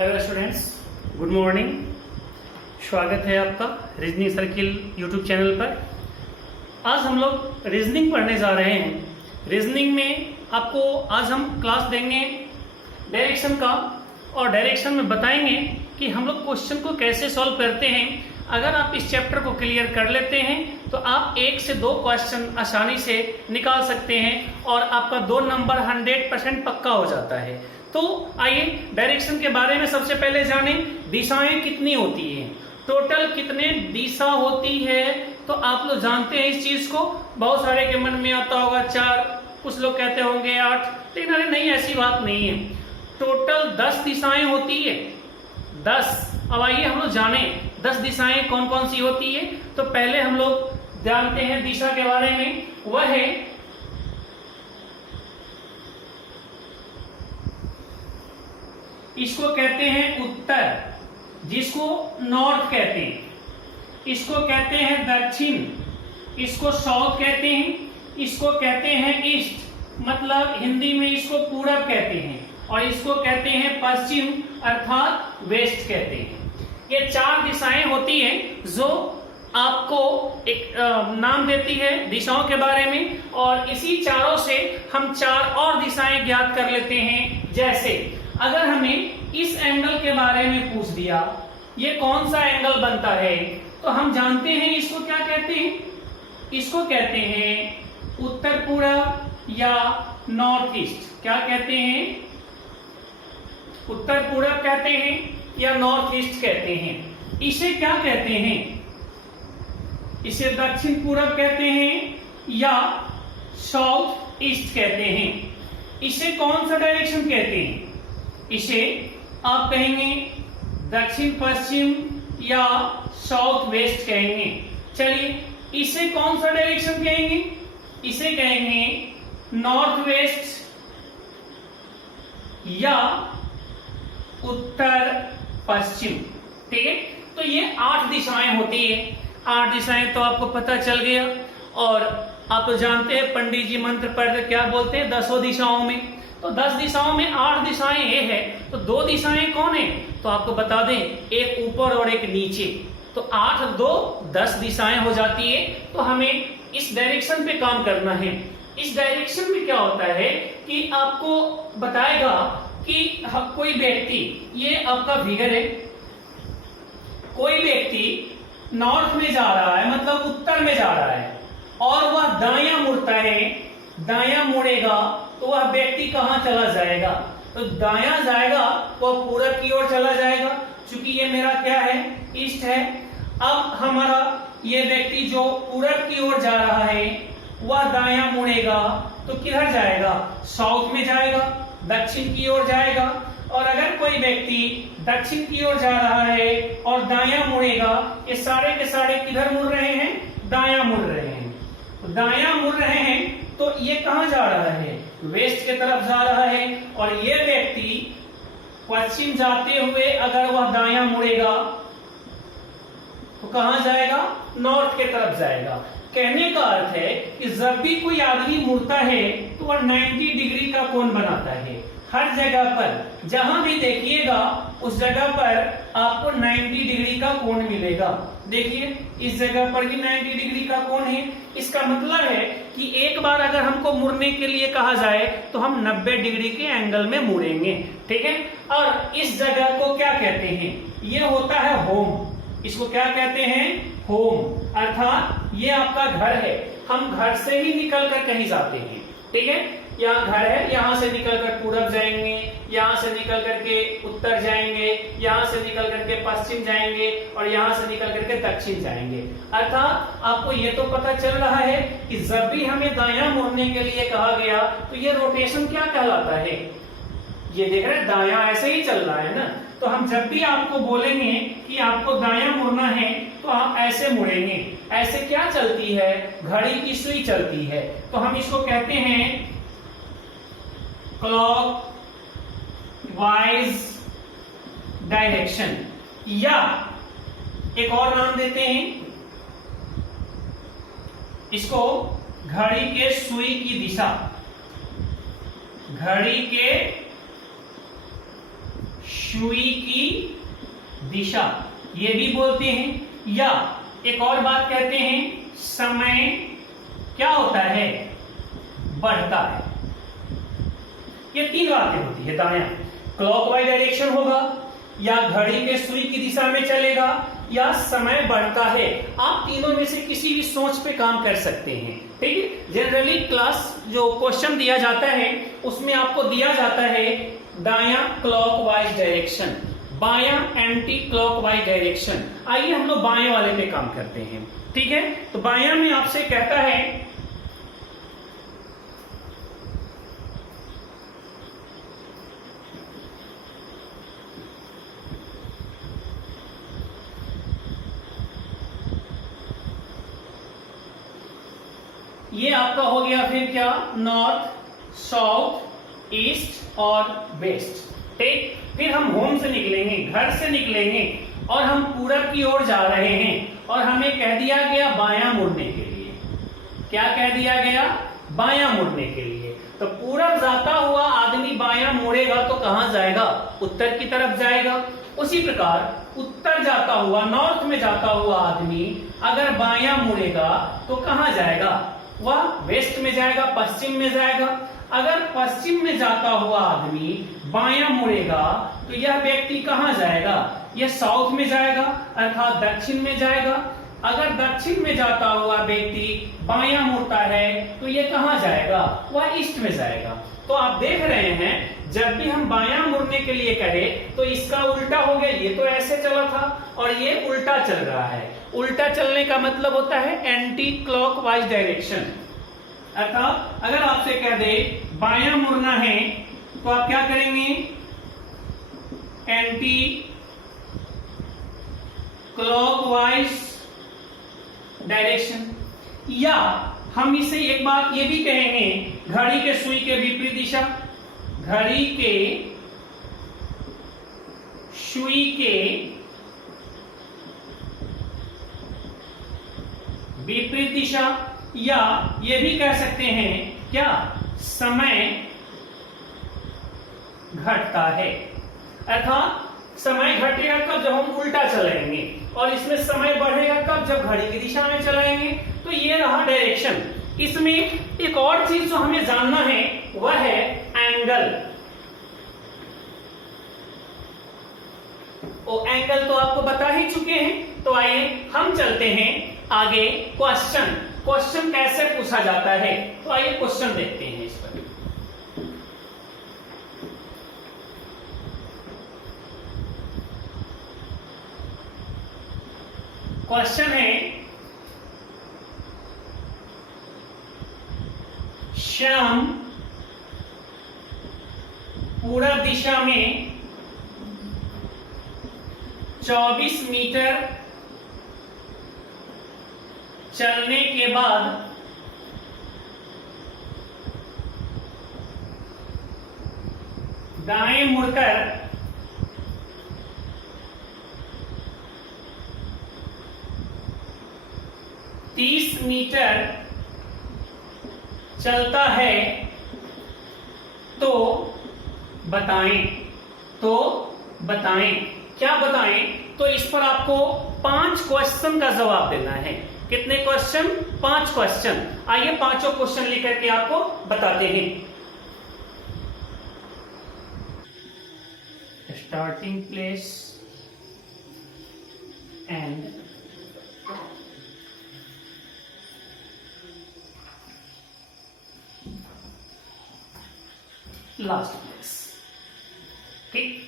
Hello students, good morning. स्वागत है आपका रीजनिंग सर्किल यूट्यूब चैनल पर। आज हम लोग रीजनिंग पढ़ने जा रहे हैं। रीजनिंग में आपको आज हम क्लास देंगे डायरेक्शन का, और डायरेक्शन में बताएंगे कि हम लोग क्वेश्चन को कैसे सॉल्व करते हैं। अगर आप इस चैप्टर को क्लियर कर लेते हैं तो आप 1 से 2 क्वेश्चन आसानी से निकाल सकते हैं और आपका 2 नंबर 100% पक्का हो जाता है। तो आइए डायरेक्शन के बारे में सबसे पहले जानें। दिशाएं कितनी होती हैं, टोटल कितने दिशा होती है, तो आप लोग जानते हैं इस चीज को। बहुत सारे के मन में आता होगा 4, कुछ लोग कहते होंगे 8, लेकिन अरे नहीं, ऐसी बात नहीं है। टोटल 10 दिशाएं होती है, 10। अब आइए हम लोग जाने 10 दिशाएं कौन कौन सी होती है। तो पहले हम लोग जानते हैं दिशा के बारे में, वह है इसको कहते हैं उत्तर, जिसको नॉर्थ कहते हैं, इसको कहते हैं दक्षिण, इसको साउथ कहते हैं, इसको कहते हैं ईस्ट, मतलब हिंदी में इसको पूरब कहते हैं, और इसको कहते हैं पश्चिम अर्थात वेस्ट कहते हैं। ये 4 दिशाएं होती हैं जो आपको एक नाम देती है दिशाओं के बारे में, और इसी चारों से हम 4 और दिशाएं ज्ञात कर लेते हैं। जैसे अगर हमें इस एंगल के बारे में पूछ दिया, ये कौन सा एंगल बनता है, तो हम जानते हैं इसको क्या कहते हैं। इसको कहते हैं उत्तर पूरब या नॉर्थ ईस्ट। क्या कहते हैं? उत्तर पूरब कहते हैं या नॉर्थ ईस्ट कहते हैं। इसे क्या कहते हैं? इसे दक्षिण पूरब कहते हैं या साउथ ईस्ट कहते हैं। इसे कौन सा डायरेक्शन कहते हैं? इसे आप कहेंगे दक्षिण पश्चिम या साउथ वेस्ट कहेंगे। चलिए, इसे कौन सा डायरेक्शन कहेंगे? इसे कहेंगे नॉर्थ वेस्ट या उत्तर पश्चिम। ठीक है, तो ये 8 दिशाएं होती है। 8 दिशाएं तो आपको पता चल गया। और आप तो जानते हैं पंडित जी मंत्र पढ़ते क्या बोलते हैं 10 दिशाओं में। तो 10 दिशाओं में 8 दिशाएं ये है, तो 2 दिशाएं कौन है? तो आपको बता दें, एक ऊपर और एक नीचे। तो 8 2 10 दिशाएं हो जाती है। तो हमें इस डायरेक्शन पे काम करना है। इस डायरेक्शन में क्या होता है कि आपको बताएगा कि कोई व्यक्ति, ये आपका फिगर है, कोई व्यक्ति नॉर्थ में जा रहा है, मतलब उत्तर में जा रहा है, और वह दायां मुड़ता है। दायां मुड़ेगा तो वह व्यक्ति कहां चला जाएगा? तो दायां जाएगा, वह पूरब की ओर चला जाएगा। चूंकि ये मेरा क्या है? ईस्ट है। अब हमारा ये व्यक्ति जो पूरब की ओर जा रहा है, वह दायां मुड़ेगा तो किधर जाएगा? साउथ में जाएगा, दक्षिण की ओर जाएगा। और अगर कोई व्यक्ति दक्षिण की ओर जा रहा है और दायां मुड़ेगा, ये सारे के सारे किधर मुड़ रहे हैं? दायां मुड़ रहे हैं। तो दायां मुड़ रहे हैं तो ये कहां जा रहा है? वेस्ट के तरफ जा रहा है। और ये व्यक्ति पश्चिम जाते हुए अगर वह दायां मुड़ेगा तो कहां जाएगा? नॉर्थ के तरफ जाएगा। कहने का अर्थ है कि जब भी कोई आदमी मुड़ता है तो वह 90 डिग्री का कोण बनाता है। हर जगह पर जहां भी देखिएगा उस जगह पर आपको 90 डिग्री का कोण मिलेगा। देखिए, इस जगह पर भी 90 डिग्री का कोण है। इसका मतलब है कि एक बार अगर हमको मुड़ने के लिए कहा जाए तो हम 90 डिग्री के एंगल में मुड़ेंगे। ठीक है, और इस जगह को क्या कहते हैं? यह होता है होम। इसको क्या कहते हैं? होम। अर्थात ये आपका घर है। हम घर से ही निकल कर कहीं जाते हैं। ठीक है, यहाँ घर है, यहाँ से निकल कर पूरब जाएंगे, यहाँ से निकल करके उत्तर जाएंगे, यहाँ से निकल करके पश्चिम जाएंगे, और यहाँ से निकल करके दक्षिण जाएंगे। अर्थात आपको ये तो पता चल रहा है कि जब भी हमें दायां मुड़ने के लिए कहा गया तो ये रोटेशन क्या कहलाता है? ये देख रहे हैं, दायां ऐसे ही चल रहा है ना। तो हम जब भी आपको बोलेंगे कि आपको दायां मुड़ना है तो आप ऐसे मुड़ेंगे। ऐसे क्या चलती है? घड़ी की सुई चलती है। तो हम इसको कहते हैं क्लॉक वाइज डायरेक्शन, या एक और नाम देते हैं इसको घड़ी के सुई की दिशा। घड़ी के सुई की दिशा, ये भी बोलते हैं। या एक और बात कहते हैं, समय क्या होता है, बढ़ता है। ये तीन बातें होती है। दायां क्लॉकवाइज डायरेक्शन होगा, या घड़ी के सुई की दिशा में चलेगा, या समय बढ़ता है। आप तीनों में से किसी भी सोच पे काम कर सकते हैं। ठीक है, जनरली क्लास जो क्वेश्चन दिया जाता है उसमें आपको दिया जाता है दायां क्लॉकवाइज डायरेक्शन, बायां एंटी क्लॉकवाइज डायरेक्शन। आइए हम लोग बाएं वाले पे काम करते हैं। ठीक है, तो बायां में आपसे कहता है ये आपका हो गया फिर क्या, नॉर्थ, साउथ, ईस्ट और वेस्ट। ठीक, फिर हम होम से निकलेंगे, घर से निकलेंगे और हम पूरब की ओर जा रहे हैं और हमें कह दिया गया बायां मुड़ने के लिए। क्या कह दिया गया, बायां मुड़ने के लिए। तो पूरब जाता हुआ आदमी बायां मुड़ेगा तो कहां जाएगा, उत्तर की तरफ जाएगा। उसी प्रकार उत्तर जाता हुआ, नॉर्थ में जाता हुआ आदमी अगर बायां मुड़ेगा तो कहां जाएगा, वह वेस्ट में जाएगा, पश्चिम में जाएगा। अगर पश्चिम में जाता हुआ आदमी बायां मुड़ेगा तो यह व्यक्ति कहां जाएगा, यह साउथ में जाएगा अर्थात दक्षिण में जाएगा। अगर दक्षिण में जाता हुआ व्यक्ति बायां मुड़ता है तो यह कहां जाएगा, वह ईस्ट में जाएगा। तो आप देख रहे हैं जब भी हम बायां मुड़ने के लिए करें तो इसका उल्टा हो गया। ये तो ऐसे चला था और ये उल्टा चल रहा है। उल्टा चलने का मतलब होता है एंटी क्लॉकवाइज डायरेक्शन। अर्थात अगर आपसे कह दे बायां मुड़ना है तो आप क्या करेंगे, एंटी क्लॉकवाइज डायरेक्शन। या हम इसे एक बात ये भी कहेंगे, घड़ी के सुई के विपरीत दिशा, घड़ी के सुई के विपरीत दिशा। या ये भी कह सकते हैं क्या, समय घटता है। अर्थात समय घटेगा कब, जब हम उल्टा चलाएंगे, और इसमें समय बढ़ेगा कब, जब घड़ी की दिशा में चलाएंगे। तो ये रहा डायरेक्शन। इसमें एक और चीज जो हमें जानना है वह है एंगल। वो एंगल तो आपको बता ही चुके हैं। तो आइए हम चलते हैं आगे। क्वेश्चन कैसे पूछा जाता है, तो आइए क्वेश्चन देखते हैं इस पर। क्वेश्चन है, श्याम पूरब दिशा में 24 मीटर चलने के बाद दाएं मुड़कर तीस मीटर चलता है तो बताएं। क्या बताएं, तो इस पर आपको 5 क्वेश्चन का जवाब देना है। कितने क्वेश्चन, 5 क्वेश्चन। आइए पांचों क्वेश्चन लेकर के आपको बताते हैं। Starting place and last place. ठीक,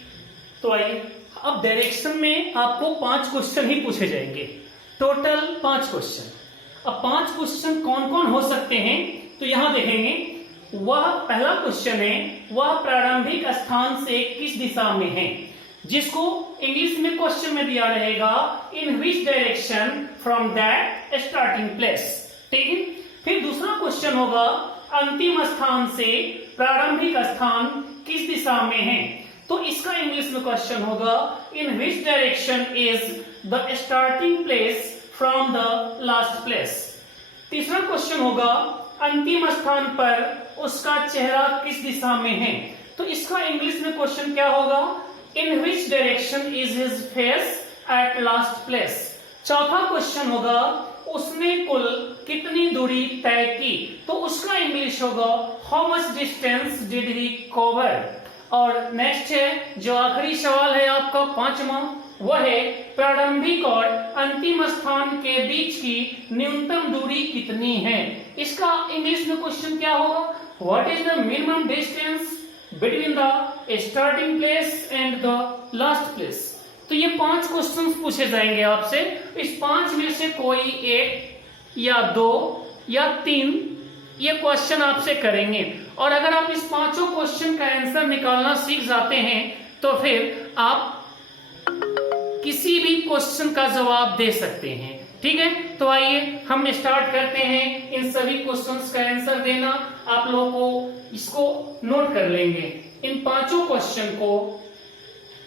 तो आइए अब डायरेक्शन में आपको 5 क्वेश्चन ही पूछे जाएंगे, टोटल 5 क्वेश्चन। अब 5 क्वेश्चन कौन कौन हो सकते हैं, तो यहां देखेंगे। वह पहला क्वेश्चन है, वह प्रारंभिक स्थान से किस दिशा में है, जिसको इंग्लिश में क्वेश्चन में दिया रहेगा in which direction from that starting place. ठीक है, फिर दूसरा क्वेश्चन होगा अंतिम स्थान से प्रारंभिक स्थान किस दिशा में है, तो इसका इंग्लिश में क्वेश्चन होगा in which direction is the starting place from the last place. तीसरा क्वेश्चन होगा अंतिम स्थान पर उसका चेहरा किस दिशा में है, तो इसका इंग्लिश में क्वेश्चन क्या होगा, in which direction is his face at last place. चौथा क्वेश्चन होगा उसने कुल कितनी दूरी तय की, तो उसका इंग्लिश होगा how much distance did he cover. और नेक्स्ट है जो आखिरी सवाल है आपका पांचवा, वह है प्रारंभिक और अंतिम स्थान के बीच की न्यूनतम दूरी कितनी है। इसका इंग्लिश में क्वेश्चन क्या होगा, what is the minimum distance between the starting place and the last place. तो ये 5 क्वेश्चंस पूछे जाएंगे आपसे, इस 5 में से कोई एक या 2 या 3 ये क्वेश्चन आपसे करेंगे। और अगर आप इस 5 क्वेश्चन का आंसर निकालना सीख जाते हैं तो फिर आप किसी भी क्वेश्चन का जवाब दे सकते हैं। ठीक है, तो आइए हम स्टार्ट करते हैं इन सभी क्वेश्चंस का आंसर देना। आप लोगों को इसको नोट कर लेंगे, इन 5 क्वेश्चन को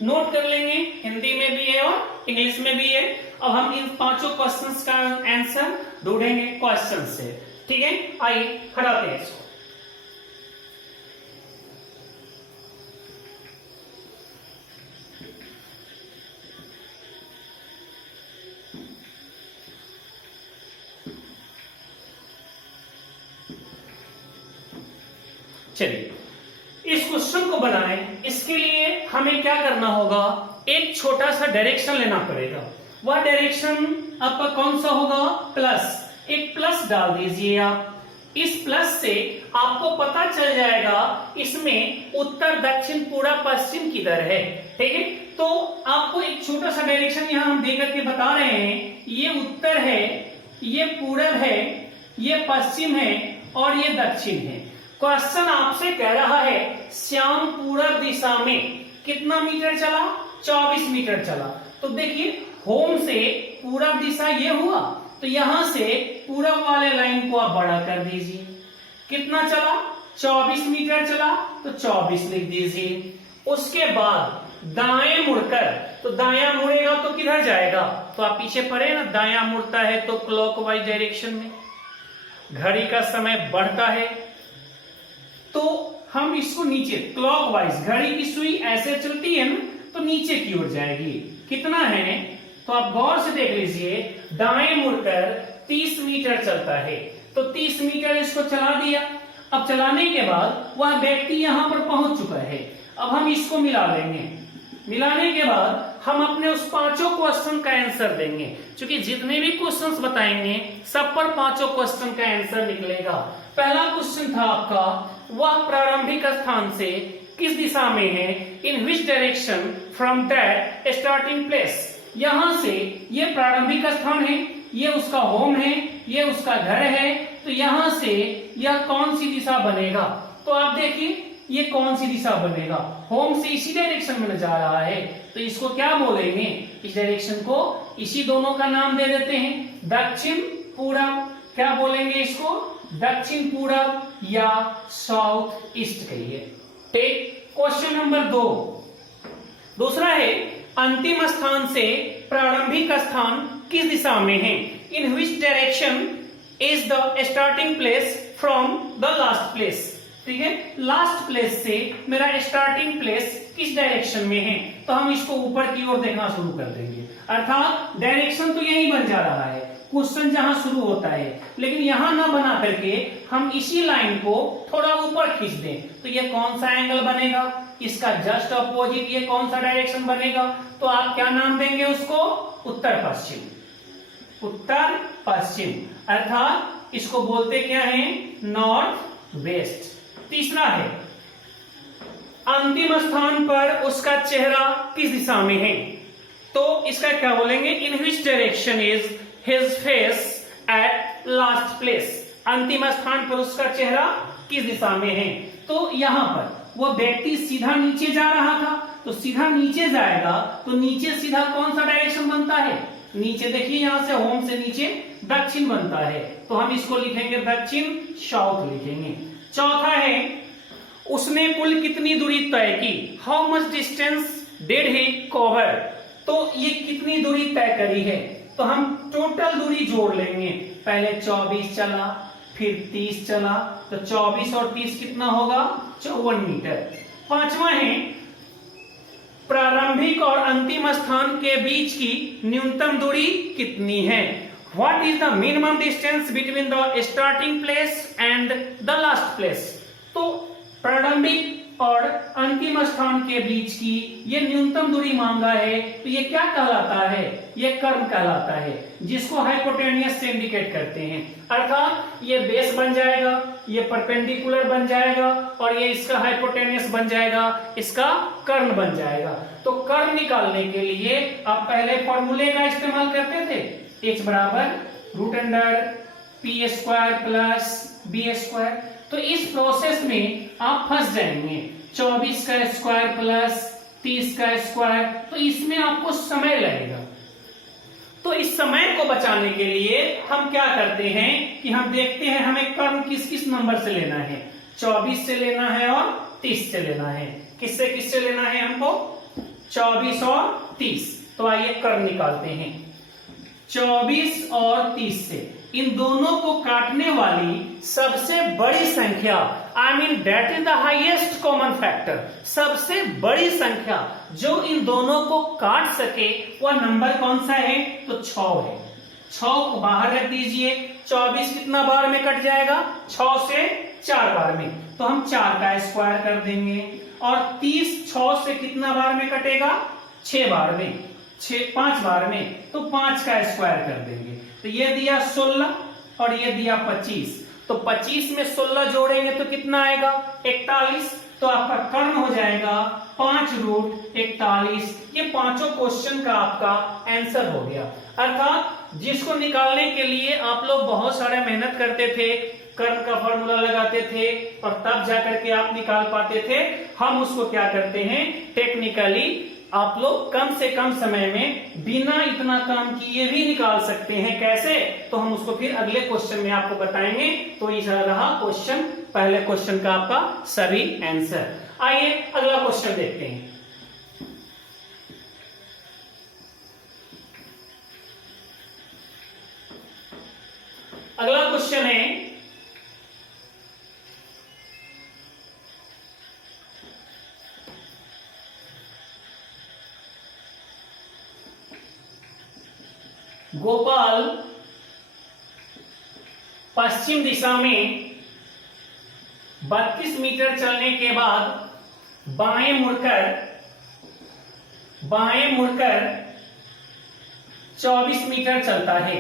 नोट कर लेंगे, हिंदी में भी है और इंग्लिश में भी है। अब हम इन 5 क्वेश्चंस का आंसर ढूंढेंगे क्वेश्चन से। ठीक है, आइए हटाते हैं इसको। चलिए, इस क्वेश्चन को बनाएं, इसके लिए हमें क्या करना होगा, एक छोटा सा डायरेक्शन लेना पड़ेगा। वह डायरेक्शन आपका कौन सा होगा, प्लस। एक प्लस डाल दीजिए आप। इस प्लस से आपको पता चल जाएगा इसमें उत्तर दक्षिण पूर्व पश्चिम किधर है। ठीक है, तो आपको एक छोटा सा डायरेक्शन यहां हम दे करके बता रहे हैं, ये उत्तर है, ये पूर्व है, ये पश्चिम है और ये दक्षिण है। क्वेश्चन आपसे कह रहा है श्याम पूर्व दिशा में कितना मीटर चला, 24 मीटर चला। तो देखिए होम से पूर्व दिशा ये हुआ, तो यहां से पूर्व वाले लाइन को आप बड़ा कर दीजिए। कितना चला, 24 मीटर चला, तो 24 लिख दीजिए। उसके बाद दाएं मुड़कर, तो दायां मुड़ेगा तो किधर जाएगा, तो आप पीछे पढ़े ना, दायां मुड़ता है तो क्लॉकवाइज डायरेक्शन में, घड़ी का समय बढ़ता है तो हम इसको नीचे क्लॉकवाइज, घड़ी की सुई ऐसे चलती है ना तो नीचे की ओर जाएगी। कितना है, तो आप गौर से देख लीजिए, दाएं मुड़कर 30 मीटर चलता है, तो 30 मीटर इसको चला दिया। अब चलाने के बाद वह व्यक्ति यहां पर पहुंच चुका है। अब हम इसको मिला लेंगे, मिलाने के बाद हम अपने उस 5 क्वेश्चन का आंसर देंगे। क्योंकि जितने भी क्वेश्चंस बताएंगे सब पर 5 क्वेश्चन का आंसर निकलेगा। पहला क्वेश्चन था आपका, वह प्रारंभिक स्थान से किस दिशा में है, in which direction from that starting place. यहां से ये प्रारंभिक स्थान है, ये उसका होम है, ये उसका घर है, तो यहां से यह कौन सी दिशा बनेगा, तो आप देखिए ये कौन सी दिशा बनेगा, होम से इसी डायरेक्शन में जा रहा है, तो इसको क्या बोलेंगे, इस डायरेक्शन को इसी दोनों का नाम दे देते हैं, दक्षिण पूरब। क्या बोलेंगे इसको, दक्षिण पूरब या साउथ ईस्ट कहिए। ठीक, क्वेश्चन नंबर 2 दूसरा है, अंतिम स्थान से प्रारंभिक स्थान किस दिशा में है, in which direction is the starting place from the last place. ठीक है, लास्ट प्लेस से मेरा स्टार्टिंग प्लेस किस डायरेक्शन में है, तो हम इसको ऊपर की ओर देखना शुरू कर देंगे। अर्थात डायरेक्शन तो यही बन जा रहा है, क्वेश्चन जहां शुरू होता है, लेकिन यहां ना बना करके हम इसी लाइन को थोड़ा ऊपर खींच दें, तो ये कौन सा एंगल बनेगा, इसका जस्ट अपोजिट ये कौन सा डायरेक्शन बनेगा, तो आप क्या नाम देंगे उसको, उत्तर पश्चिम। उत्तर पश्चिम अर्थात इसको बोलते क्या है, नॉर्थ वेस्ट। तीसरा है, अंतिम स्थान पर उसका चेहरा किस दिशा में है, तो इसका क्या बोलेंगे, in which direction is his face at last place. अंतिम स्थान पर उसका चेहरा किस दिशा में है, तो यहां पर वो व्यक्ति सीधा नीचे जा रहा था, तो सीधा नीचे जाएगा, तो नीचे सीधा कौन सा डायरेक्शन बनता है, नीचे देखिए, यहां से होम से नीचे दक्षिण बनता है, तो हम इसको लिखेंगे दक्षिण, साउथ लिखेंगे। चौथा है, उसने कुल कितनी दूरी तय की, how much distance did he cover, तो ये कितनी दूरी तय करी है, तो हम टोटल दूरी जोड़ लेंगे। पहले 24 चला, फिर 30 चला, तो 24 और 30 कितना होगा, 54 मीटर। पांचवा है, प्रारंभ प्रारंभिक और अंतिम स्थान के बीच की न्यूनतम दूरी कितनी है? What is the minimum distance between the starting place and the last place? तो प्रारंभिक और अंतिम स्थान के बीच की ये न्यूनतम दूरी मांगा है, तो ये क्या कहलाता है? ये कर्म कहलाता है, जिसको हाइपोटेनियस से इंडिकेट करते हैं। अर्थात ये बेस बन जाएगा, ये परपेंडिकुलर बन जाएगा और ये इसका हाइपोटेनियस बन जाएगा, इसका कर्ण बन जाएगा। तो कर्ण निकालने के लिए आप पहले फॉर्मूले का इस्तेमाल करते थे, h बराबर root under p square plus b square. तो इस प्रोसेस में आप फंस जाएंगे, 24 का स्क्वायर प्लस 30 का स्क्वायर, तो इसमें आपको समय लगेगा। तो इस समय को बचाने के लिए हम क्या करते हैं कि हम देखते हैं हमें कर्ण किस किस नंबर से लेना है, 24 से लेना है और 30 से लेना है। किससे किससे लेना है हमको? 24 और 30। तो आइए कर्ण निकालते हैं। 24 और 30 से इन दोनों को काटने वाली सबसे बड़ी संख्या, I mean that is the highest common factor, सबसे बड़ी संख्या जो इन दोनों को काट सके वह नंबर कौन सा है? तो 6 है। 6 को बाहर रख दीजिए। 24 कितना बार में कट जाएगा? 6 से 4 बार में, तो हम 4 का स्क्वायर कर देंगे। और 30 6 से कितना बार में कटेगा? 6 बार में, 5 बार में, तो 5 का स्क्वायर कर देंगे। तो ये दिया 16 और ये दिया 25, तो 25 में 16 जोड़ेंगे तो कितना आएगा? 41। तो आपका कर्ण हो जाएगा 5 रूट 41। ये पांचों क्वेश्चन का आपका आंसर हो गया। अर्थात जिसको निकालने के लिए आप लोग बहुत सारा मेहनत करते थे, कर्ण का फॉर्मूला लगाते थे और तब जाकर के आप निकाल पाते थे, हम उसको क्या करते हैं, टेक्निकली आप लोग कम से कम समय में बिना इतना काम किए भी निकाल सकते हैं। कैसे? तो हम उसको फिर अगले क्वेश्चन में आपको बताएंगे। तो ये रहा क्वेश्चन, पहले क्वेश्चन का आपका सभी आंसर। आइए अगला क्वेश्चन देखते हैं। अगला क्वेश्चन है गोपाल पश्चिम दिशा में 32 मीटर चलने के बाद बाएं मुड़कर 24 मीटर चलता है।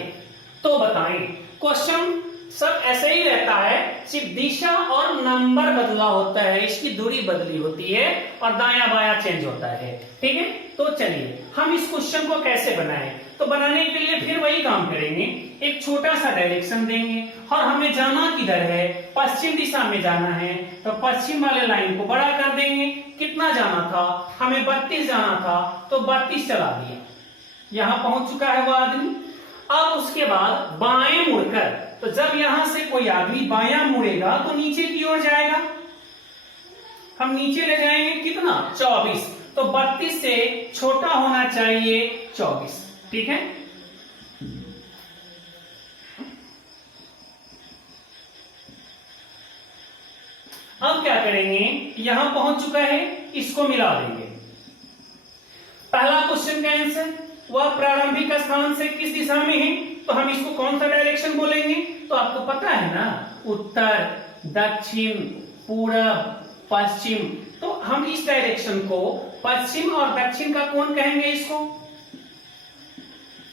तो बताएं, क्वेश्चन सब ऐसे ही रहता है, सिर्फ दिशा और नंबर बदला होता है, इसकी दूरी बदली होती है और दायां बायां चेंज होता है। ठीक है, तो चलिए हम इस क्वेश्चन को कैसे बनाएं। तो बनाने के लिए फिर वही काम करेंगे, एक छोटा सा डायरेक्शन देंगे और हमें जाना किधर है, पश्चिम दिशा में जाना है। तो पश्चिम वाले लाइन को बड़ा कर देंगे। कितना जाना था हमें? 32 जाना था, तो 32 चला दिया। यहां पहुंच चुका है वो आदमी। अब उसके बाद बाएं मुड़कर, तो जब यहां से कोई आदमी बायां मुड़ेगा तो नीचे की ओर जाएगा, हम नीचे ले जाएंगे। कितना? 24। तो 32 से छोटा होना चाहिए 24। ठीक है, अब क्या करेंगे, यहां पहुंच चुका है, इसको मिला देंगे। पहला क्वेश्चन का आंसर वह प्रारंभिक स्थान से किस दिशा में है, तो हम इसको कौन सा डायरेक्शन बोलेंगे? तो आपको पता है ना, उत्तर, दक्षिण, पूरब, पश्चिम। तो हम इस डायरेक्शन को पश्चिम और दक्षिण का कौन कहेंगे इसको?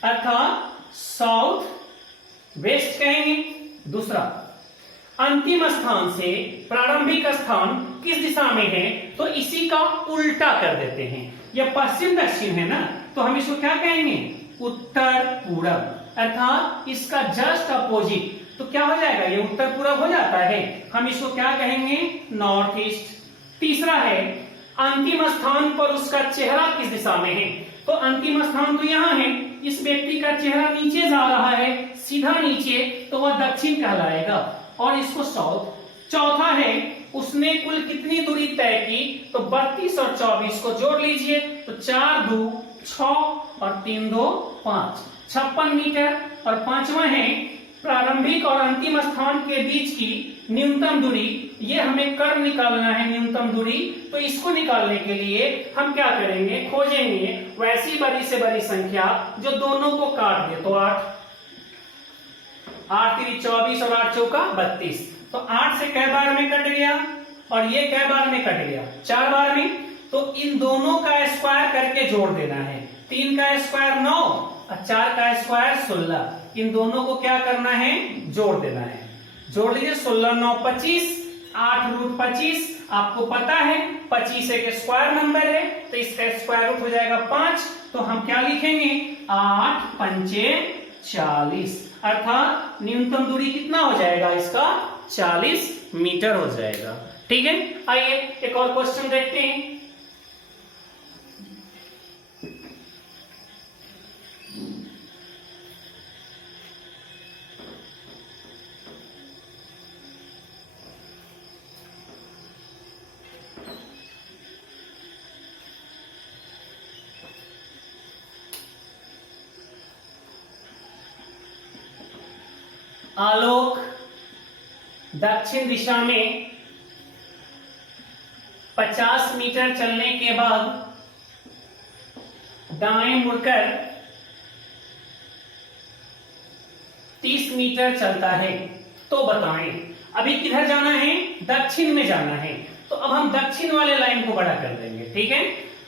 अर्थात साउथ वेस्ट कहेंगे। दूसरा, अंतिम स्थान से प्रारंभिक स्थान किस दिशा में है, तो इसी का उल्टा कर देते हैं। यह पश्चिम दक्षिण है ना, तो हम इसको क्या कहेंगे? उत्तर पूरब। अर्थात इसका जस्ट अपोजिट। तो क्या हो जाएगा? ये उत्तर पूरब हो जाता है, हम इसको क्या कहेंगे? North east. तीसरा है, अंतिम स्थान पर उसका चेहरा किस दिशा में है, तो अंतिम स्थान तो यहां है, इस व्यक्ति का चेहरा नीचे जा रहा है, सीधा नीचे, तो वह दक्षिण कहलाएगा और इसको साउथ। चौथा है, उसने कुल कितनी दूरी तय की, तो 32 और 24 को जोड़ लीजिए, तो 4 2 6 और 3 2 5, 56 मीटर। और पांचवा है, प्रारंभिक और अंतिम स्थान के बीच की न्यूनतम दूरी, ये हमें कर्व निकालना है, न्यूनतम दूरी। तो इसको निकालने के लिए हम क्या करेंगे, खोजेंगे वैसी बड़ी से बड़ी संख्या जो दोनों को काट दे। तो 8 3 24 और 8 चौका 32। तो 8 से कै बार में कट गया और ये कै बार में कट गया, 4 बार में। तो इन दोनों का स्क्वायर करके जोड़ देना है। 3 का स्क्वायर 9 और 4 का स्क्वायर 16। इन दोनों को क्या करना है, जोड़ देना है। जोड़ लीजिए, 16 9 25, 8 रूट 25। आपको पता है 25 एक स्क्वायर नंबर है, तो इसका स्क्वायर रूट हो जाएगा 5। तो हम क्या लिखेंगे, 8 पंचे 40, अर्थात न्यूनतम दूरी कितना हो जाएगा इसका, 40 मीटर हो जाएगा। ठीक है, आइए एक और क्वेश्चन देखते हैं। आलोक दक्षिण दिशा में 50 मीटर चलने के बाद दाएं मुड़कर 30 मीटर चलता है। तो बताएं अभी किधर जाना है, दक्षिण में जाना है। तो अब हम दक्षिण वाले लाइन को बड़ा कर देंगे। ठीक है,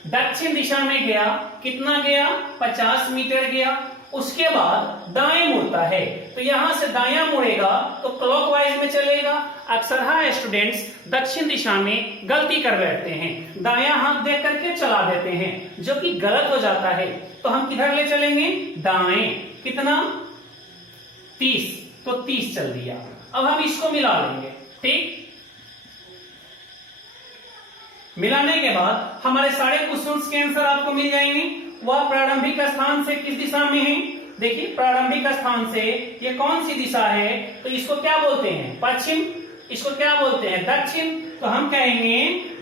दक्षिण दिशा में गया, कितना गया, 50 मीटर गया। उसके बाद दाएं मुड़ता है, तो यहां से दायां मुड़ेगा तो क्लॉकवाइज में चलेगा। अक्सर हाँ स्टूडेंट्स दक्षिण दिशा में गलती कर बैठते हैं, दायां हाथ देख करके चला देते हैं, जो कि गलत हो जाता है। तो हम किधर ले चलेंगे, दाएं। कितना, 30। तो 30 चल दिया। अब हम इसको मिला लेंगे। ठीक, मिलाने के बाद हमारे सारे क्वेश्चंस के आंसर आपको मिल जाएंगे। वह प्रारंभिक स्थान से किस दिशा में है, देखिए प्रारंभिक स्थान से ये कौन सी दिशा है, तो इसको क्या बोलते हैं, पश्चिम। इसको क्या बोलते हैं, दक्षिण। तो हम कहेंगे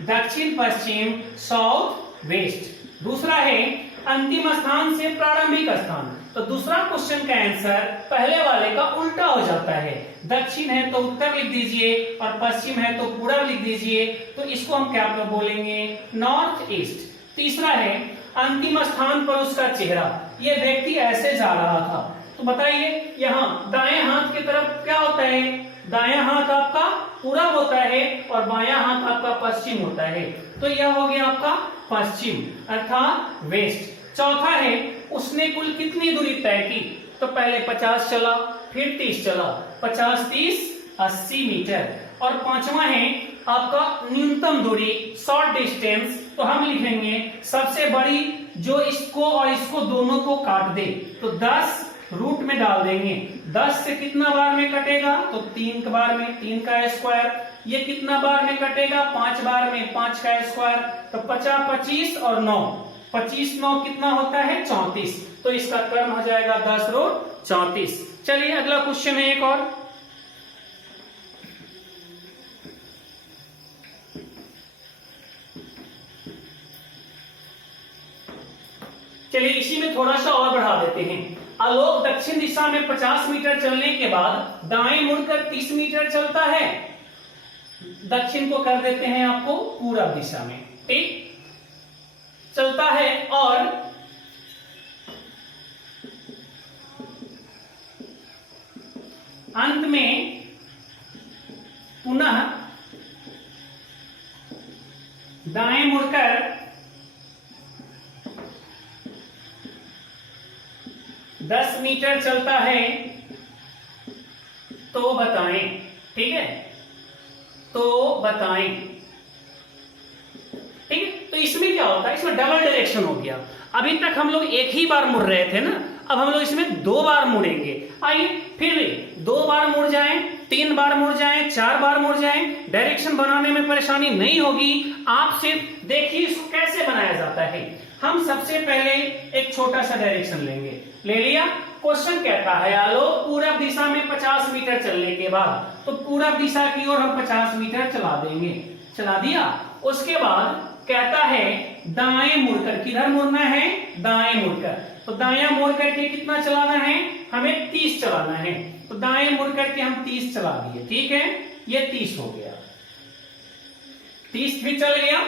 दक्षिण पश्चिम, साउथ वेस्ट। दूसरा है अंतिम स्थान से प्रारंभिक स्थान। तो दूसरा क्वेश्चन का आंसर पहले वाले का उल्टा हो जाता है। दक्षिण है तो उत्तर लिख दीजिए और पश्चिम है तो पूरब लिख दीजिए। तो इसको हम क्या बोलेंगे, नॉर्थ ईस्ट। तीसरा है अंतिम स्थान पर उसका चेहरा, ये व्यक्ति ऐसे जा रहा था। तो बताइए यहाँ दाएं हाथ की तरफ क्या होता है, दायां हाथ आपका पूरब होता है और बायां हाथ आपका पश्चिम होता है। तो यह हो गया आपका पश्चिम अर्थात वेस्ट। चौथा है उसने कुल कितनी दूरी तय की, तो पहले 50 चला, फिर 30 चला, 50 30 80 मीटर। और पांचवा है आपका न्यूनतम दूरी, शॉर्ट डिस्टेंस। तो हम लिखेंगे सबसे बड़ी जो इसको और इसको दोनों को काट दे, तो 10 रूट में डाल देंगे। 10 से कितना बार में कटेगा, तो 3 बार में, 3 का स्क्वायर। ये कितना बार में कटेगा, 5 बार में, 5 का स्क्वायर। तो 50 25 और 9, 25 9 कितना होता है, 34। तो इसका क्रम हो जाएगा 10 रूट 34। चलिए अगला क्वेश्चन है एक और। चलिए इसी में थोड़ा सा और बढ़ा देते हैं। आलोक दक्षिण दिशा में 50 मीटर चलने के बाद दाएं मुड़कर 30 मीटर चलता है। दक्षिण को कर देते हैं आपको पूरब दिशा में। ठीक, चलता है और अंत में पुनः दाएं मुड़कर 10 मीटर चलता है। तो बताएं, ठीक है, तो बताएं। ठीक है, तो इसमें क्या होता है, इसमें डबल डायरेक्शन हो गया। अभी तक हम लोग एक ही बार मुड़ रहे थे ना, अब हम लोग इसमें 2 बार मुड़ेंगे। आइए फिर 2 बार मुड़ जाएं, 3 बार मुड़ जाएं, 4 बार मुड़ जाएं, डायरेक्शन बनाने में परेशानी नहीं होगी। आप सिर्फ देखिए इसको कैसे बनाया जाता है। हम सबसे पहले एक छोटा सा डायरेक्शन लेंगे, ले लिया। क्वेश्चन कहता है आलोक पूरब दिशा में 50 मीटर चलने के बाद, तो पूरब दिशा की ओर हम 50 मीटर चला देंगे, चला दिया। उसके बाद कहता है दाएं मुड़कर, किधर मुड़ना है, दाएं मुड़कर। तो दायां मुड़ करके कितना चलाना है, हमें 30 चलाना है। तो दाएं मुड़ करके हम 30 चला दिए। ठीक है, ये 30 हो गया। 30 फीट चल गया।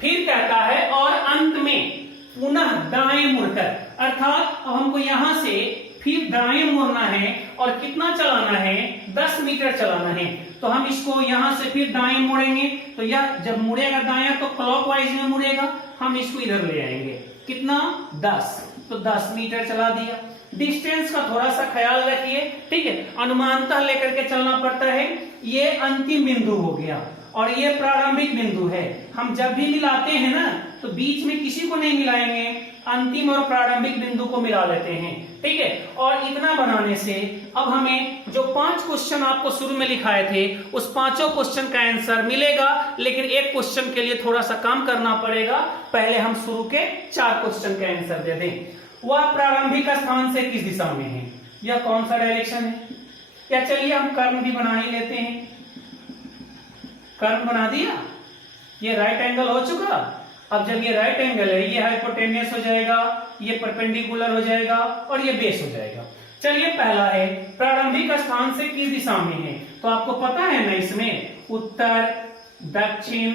फिर कहता है और अंत में पुनः दाएं मुड़कर, अर्थात अब हमको यहां से फिर दाएं मुड़ना है और कितना चलाना है, 10 मीटर चलाना है। तो हम इसको यहां से फिर दाएं मोड़ेंगे, तो यह जब मुड़ेगा दाएं तो क्लॉकवाइज में मुड़ेगा, हम इसको इधर ले आएंगे, कितना 10, तो 10 मीटर चला दिया। डिस्टेंस का थोड़ा सा ख्याल रखिए, ठीक है, अनुमानतः लेकर के चलना पड़ता है। ये अंतिम बिंदु हो गया और ये प्रारंभिक बिंदु है। हम जब भी मिलाते हैं ना तो बीच में किसी को नहीं मिलाएंगे, अंतिम और प्रारंभिक बिंदु को मिला लेते हैं, ठीक है। और इतना बनाने से अब हमें जो 5 क्वेश्चन आपको शुरू में लिखाए थे उस 5 क्वेश्चन का आंसर मिलेगा, लेकिन एक क्वेश्चन के लिए थोड़ा सा काम करना पड़ेगा। पहले हम शुरू के 4 क्वेश्चन के आंसर दे दें। वह प्रारंभिक स्थान से किस दिशा में है, यह कौन सा डायरेक्शन है, या चलिए हम कर्म भी बना ही लेते हैं। कर्म बना दिया, ये राइट एंगल हो चुका। अब जब ये राइट एंगल है, ये हाइपोटेन्यूस हो जाएगा, ये परपेंडिकुलर हो जाएगा और ये बेस हो जाएगा। चलिए पहला है प्रारंभिक स्थान से किस दिशा में है, तो आपको पता है ना इसमें उत्तर, दक्षिण,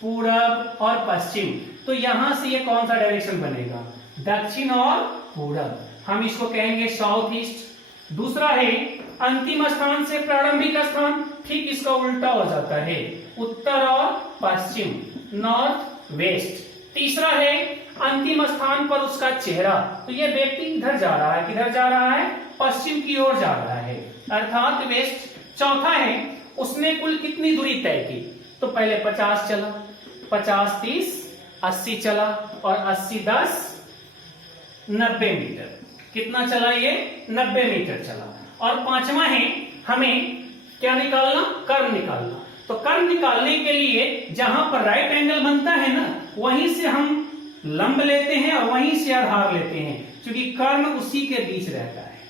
पूरब और पश्चिम। तो यहां से ये कौन सा डायरेक्शन बनेगा, दक्षिण और पूरब, हम इसको कहेंगे साउथ ईस्ट। दूसरा है अंतिम स्थान से प्रारंभिक स्थान, ठीक इसका उल्टा हो जाता है, उत्तर और पश्चिम, नॉर्थ वेस्ट। तीसरा है अंतिम स्थान पर उसका चेहरा, तो ये व्यक्ति इधर जा रहा है, किधर जा रहा है, पश्चिम की ओर जा रहा है, अर्थात वेस्ट। चौथा है उसने कुल कितनी दूरी तय की, तो पहले 50 चला, 50 30 80 चला और 80 10 90 मीटर, कितना चला ये, 90 मीटर चला। और पांचवा है हमें क्या निकालना, कर्व निकालना। तो कर्व निकालने के लिए जहां पर राइट एंगल बनता है ना, वहीं से हम लंब लेते हैं और वहीं से आधार लेते हैं, क्योंकि कर्व उसी के बीच रहता है।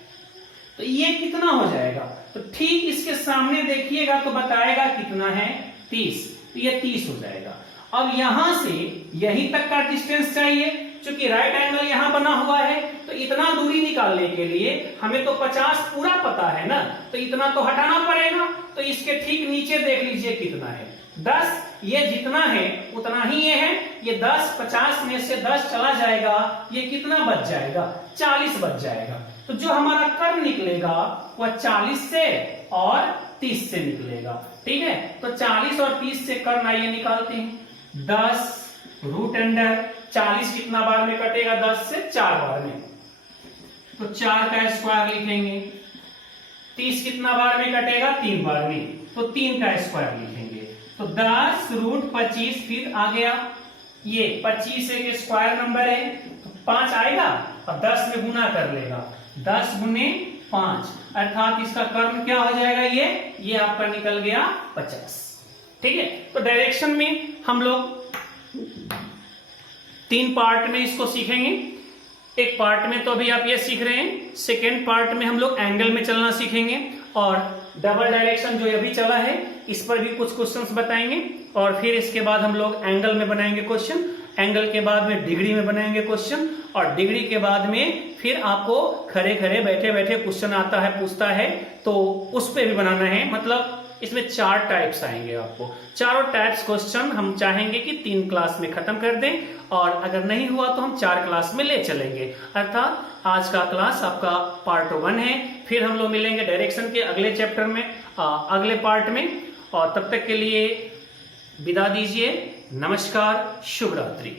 तो ये कितना हो जाएगा, तो ठीक इसके सामने देखिएगा तो बताएगा कितना है, 30, तो ये 30 हो जाएगा। अब यहां से यहीं तक का डिस्टेंस चाहिए, क्योंकि राइट एंगल यहां बना हुआ है, तो इतना दूरी निकालने के लिए हमें तो 50 पूरा पता है ना, तो इतना तो हटाना पड़ेगा। तो इसके ठीक नीचे देख लीजिए कितना है, 10, ये जितना है उतना ही ये है, ये 10, 50 में से 10 चला जाएगा, ये कितना बच जाएगा, 40 बच जाएगा। तो जो हमारा कर्व निकलेगा वह 40 से और 30 से निकलेगा, ठीक है। तो 40 और 30 से कर्व आइए निकालते हैं, 10 रूट अंडर 40 कितना बार में कटेगा, 10 से 4 बार में, तो 4 का स्क्वायर लिखेंगे। 30 कितना बार में कटेगा, 3 बार में, तो 3 का स्क्वायर लिखेंगे। तो 10 रूट 25, फिर आ गया ये 25 एक स्क्वायर नंबर है, तो 5 आएगा और 10 में गुना कर लेगा, 10 गुने 5, अर्थात इसका कर्व क्या हो जाएगा, ये आपका निकल गया 50, ठीक है। तो डायरेक्शन में हम लोग 3 पार्ट में इसको सीखेंगे। एक पार्ट में तो अभी आप ये सीख रहे हैं, सेकेंड पार्ट में हम लोग एंगल में चलना सीखेंगे और डबल डायरेक्शन जो अभी चला है इस पर भी कुछ क्वेश्चंस बताएंगे। और फिर इसके बाद हम लोग एंगल में बनाएंगे क्वेश्चन, एंगल के बाद में डिग्री में बनाएंगे क्वेश्चन, और डिग्री के बाद में फिर आपको खड़े खड़े बैठे बैठे क्वेश्चन आता है, पूछता है, तो उस पर भी बनाना है। मतलब इसमें 4 टाइप्स आएंगे आपको, चारों टाइप्स क्वेश्चन हम चाहेंगे कि 3 क्लास में खत्म कर दें, और अगर नहीं हुआ तो हम 4 क्लास में ले चलेंगे। अर्थात आज का क्लास आपका पार्ट 1 है, फिर हम लोग मिलेंगे डायरेक्शन के अगले चैप्टर में, अगले पार्ट में। और तब तक के लिए विदा दीजिए, नमस्कार, शुभ रात्रि।